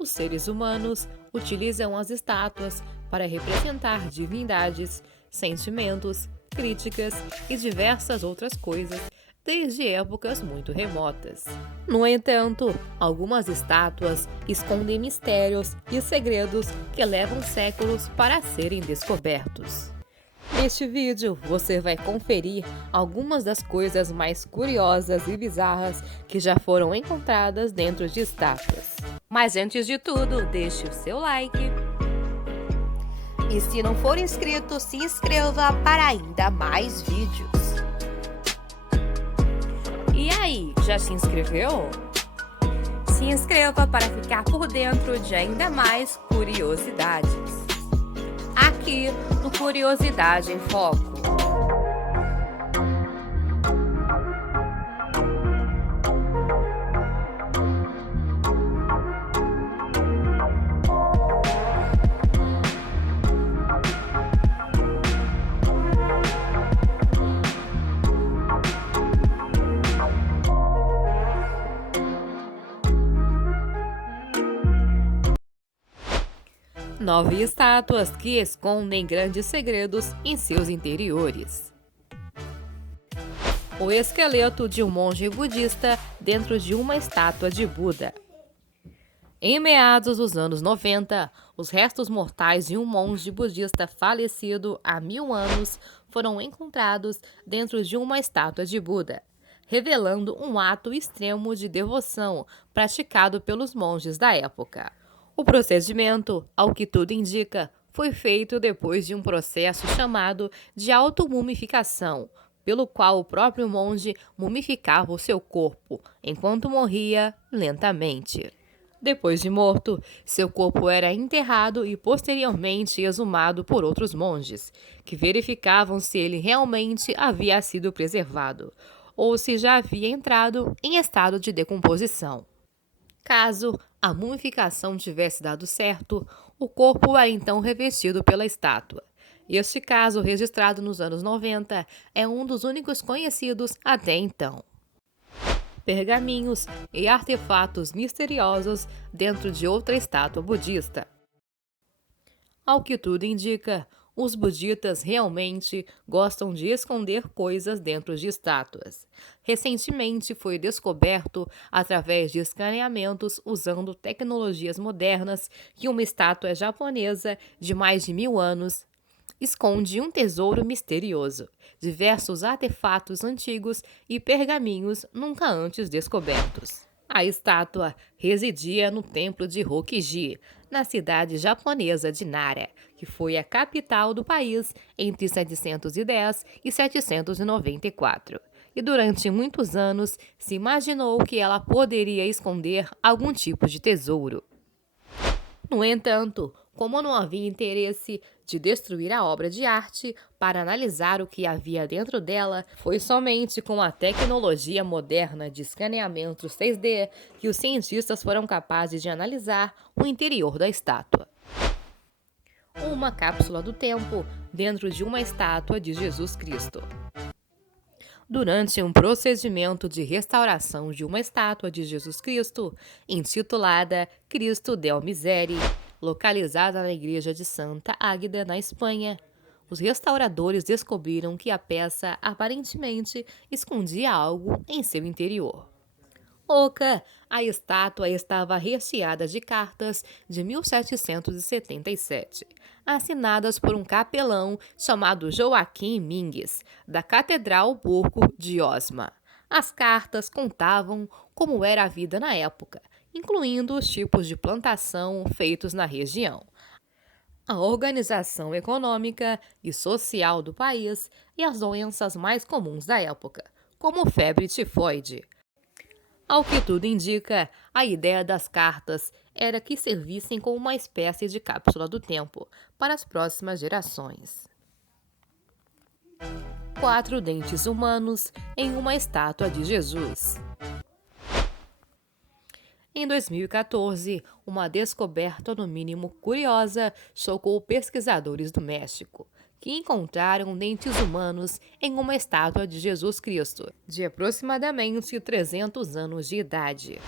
Os seres humanos utilizam as estátuas para representar divindades, sentimentos, críticas e diversas outras coisas desde épocas muito remotas. No entanto, algumas estátuas escondem mistérios e segredos que levam séculos para serem descobertos. Neste vídeo, você vai conferir algumas das coisas mais curiosas e bizarras que já foram encontradas dentro de estátuas. Mas antes de tudo, deixe o seu like. E se não for inscrito, se inscreva para ainda mais vídeos. E aí, já se inscreveu? Se inscreva para ficar por dentro de ainda mais curiosidades. Aqui no Curiosidade em Foco. Nove estátuas que escondem grandes segredos em seus interiores. O esqueleto de um monge budista dentro de uma estátua de Buda. Em meados dos anos 90, os restos mortais de um monge budista falecido há 1000 anos foram encontrados dentro de uma estátua de Buda, revelando um ato extremo de devoção praticado pelos monges da época. O procedimento, ao que tudo indica, foi feito depois de um processo chamado de automumificação, pelo qual o próprio monge mumificava o seu corpo, enquanto morria lentamente. Depois de morto, seu corpo era enterrado e posteriormente exumado por outros monges, que verificavam se ele realmente havia sido preservado, ou se já havia entrado em estado de decomposição. Caso a mumificação tivesse dado certo, o corpo era então revestido pela estátua. Este caso, registrado nos anos 90, é um dos únicos conhecidos até então. Pergaminhos e artefatos misteriosos dentro de outra estátua budista. Ao que tudo indica, os budistas realmente gostam de esconder coisas dentro de estátuas. Recentemente foi descoberto, através de escaneamentos usando tecnologias modernas, que uma estátua japonesa de mais de 1000 anos esconde um tesouro misterioso, diversos artefatos antigos e pergaminhos nunca antes descobertos. A estátua residia no templo de Rokiji, na cidade japonesa de Nara, que foi a capital do país entre 710 e 794. E durante muitos anos se imaginou que ela poderia esconder algum tipo de tesouro. No entanto, como não havia interesse de destruir a obra de arte para analisar o que havia dentro dela, foi somente com a tecnologia moderna de escaneamento 3D que os cientistas foram capazes de analisar o interior da estátua. Uma cápsula do tempo dentro de uma estátua de Jesus Cristo. Durante um procedimento de restauração de uma estátua de Jesus Cristo, intitulada Cristo del Miseri, localizada na igreja de Santa Águeda, na Espanha, os restauradores descobriram que a peça aparentemente escondia algo em seu interior. Oca, a estátua estava recheada de cartas de 1777, assinadas por um capelão chamado Joaquim Mingues, da Catedral Burgo de Osma. As cartas contavam como era a vida na época, incluindo os tipos de plantação feitos na região, a organização econômica e social do país e as doenças mais comuns da época, como febre tifoide. Ao que tudo indica, a ideia das cartas era que servissem como uma espécie de cápsula do tempo para as próximas gerações. 4 dentes humanos em uma estátua de Jesus. Em 2014, uma descoberta no mínimo curiosa chocou pesquisadores do México, que encontraram dentes humanos em uma estátua de Jesus Cristo, de aproximadamente 300 anos de idade.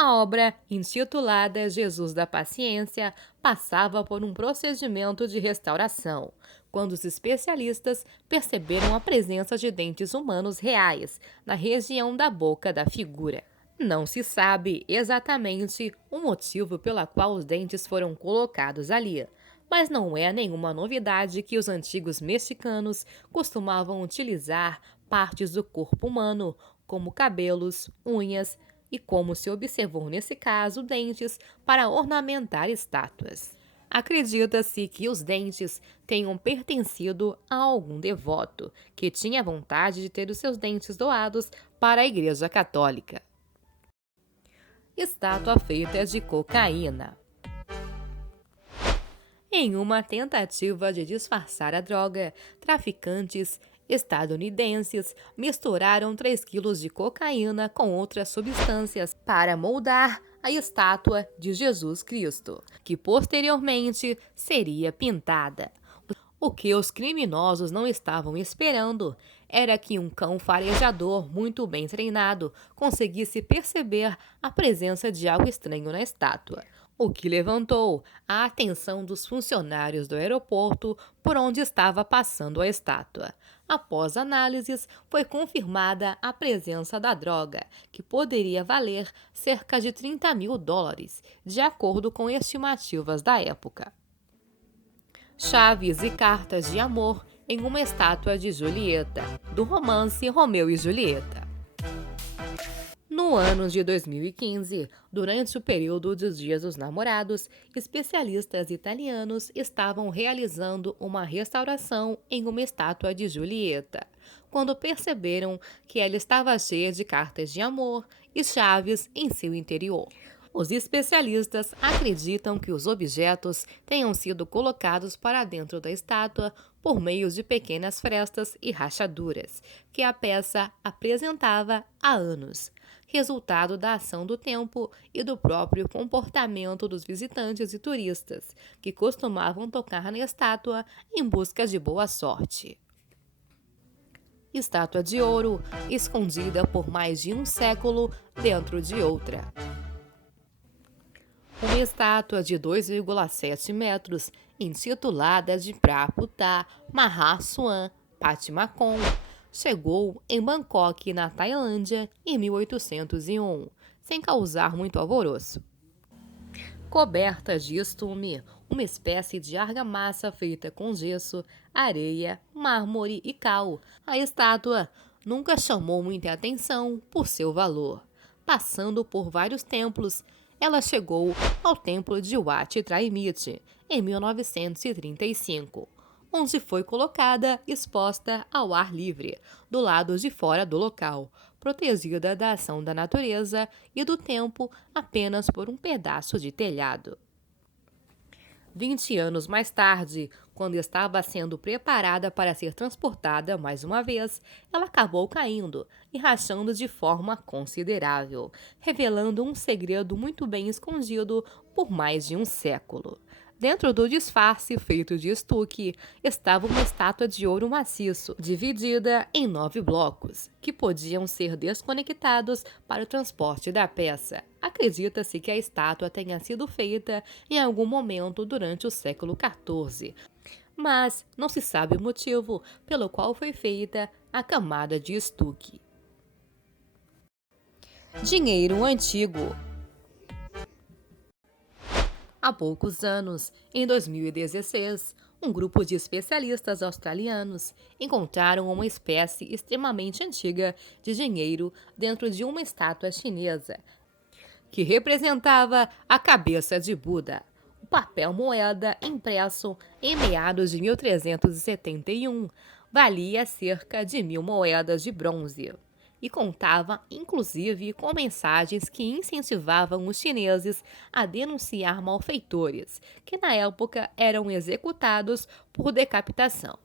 A obra, intitulada Jesus da Paciência, passava por um procedimento de restauração, quando os especialistas perceberam a presença de dentes humanos reais na região da boca da figura. Não se sabe exatamente o motivo pela qual os dentes foram colocados ali, mas não é nenhuma novidade que os antigos mexicanos costumavam utilizar partes do corpo humano, como cabelos, unhas e, como se observou nesse caso, dentes, para ornamentar estátuas. Acredita-se que os dentes tenham pertencido a algum devoto que tinha vontade de ter os seus dentes doados para a Igreja Católica. Estátua feita de cocaína. Em uma tentativa de disfarçar a droga, traficantes estadunidenses misturaram 3 quilos de cocaína com outras substâncias para moldar a estátua de Jesus Cristo, que posteriormente seria pintada. O que os criminosos não estavam esperando era que um cão farejador muito bem treinado conseguisse perceber a presença de algo estranho na estátua, o que levantou a atenção dos funcionários do aeroporto por onde estava passando a estátua. Após análises, foi confirmada a presença da droga, que poderia valer cerca de $30 mil, de acordo com estimativas da época. Chaves e cartas de amor em uma estátua de Julieta, do romance Romeu e Julieta. No ano de 2015, durante o período dos Dias dos Namorados, especialistas italianos estavam realizando uma restauração em uma estátua de Julieta, quando perceberam que ela estava cheia de cartas de amor e chaves em seu interior. Os especialistas acreditam que os objetos tenham sido colocados para dentro da estátua por meio de pequenas frestas e rachaduras que a peça apresentava há anos, resultado da ação do tempo e do próprio comportamento dos visitantes e turistas, que costumavam tocar na estátua em busca de boa sorte. Estátua de ouro, escondida por mais de um século dentro de outra. Uma estátua de 2,7 metros, intitulada de Praputta Mahaswan Patimakon, chegou em Bangkok, na Tailândia, em 1801, sem causar muito alvoroço. Coberta de estume, uma espécie de argamassa feita com gesso, areia, mármore e cal, a estátua nunca chamou muita atenção por seu valor. Passando por vários templos, ela chegou ao templo de Wat Traimit, em 1935, onde foi colocada exposta ao ar livre, do lado de fora do local, protegida da ação da natureza e do tempo apenas por um pedaço de telhado. 20 anos mais tarde, quando estava sendo preparada para ser transportada mais uma vez, ela acabou caindo e rachando de forma considerável, revelando um segredo muito bem escondido por mais de um século. Dentro do disfarce feito de estuque estava uma estátua de ouro maciço, dividida em 9 blocos, que podiam ser desconectados para o transporte da peça. Acredita-se que a estátua tenha sido feita em algum momento durante o século XIV, mas não se sabe o motivo pelo qual foi feita a camada de estuque. Dinheiro antigo. Há poucos anos, em 2016, um grupo de especialistas australianos encontraram uma espécie extremamente antiga de dinheiro dentro de uma estátua chinesa, que representava a cabeça de Buda. O papel moeda impresso em meados de 1371 valia cerca de 1.000 moedas de bronze e contava, inclusive, com mensagens que incentivavam os chineses a denunciar malfeitores, que na época eram executados por decapitação.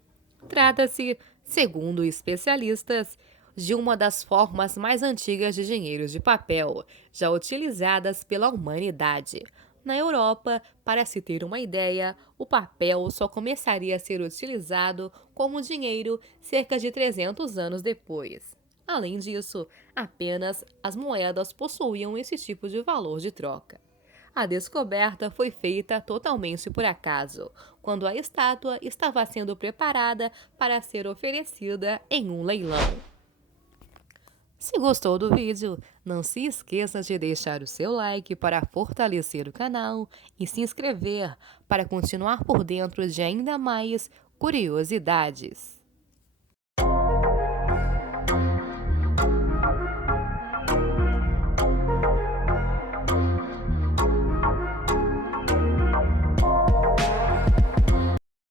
Trata-se, segundo especialistas, de uma das formas mais antigas de dinheiro de papel, já utilizadas pela humanidade. Na Europa, para se ter uma ideia, o papel só começaria a ser utilizado como dinheiro cerca de 300 anos depois. Além disso, apenas as moedas possuíam esse tipo de valor de troca. A descoberta foi feita totalmente por acaso, quando a estátua estava sendo preparada para ser oferecida em um leilão. Se gostou do vídeo, não se esqueça de deixar o seu like para fortalecer o canal e se inscrever para continuar por dentro de ainda mais curiosidades.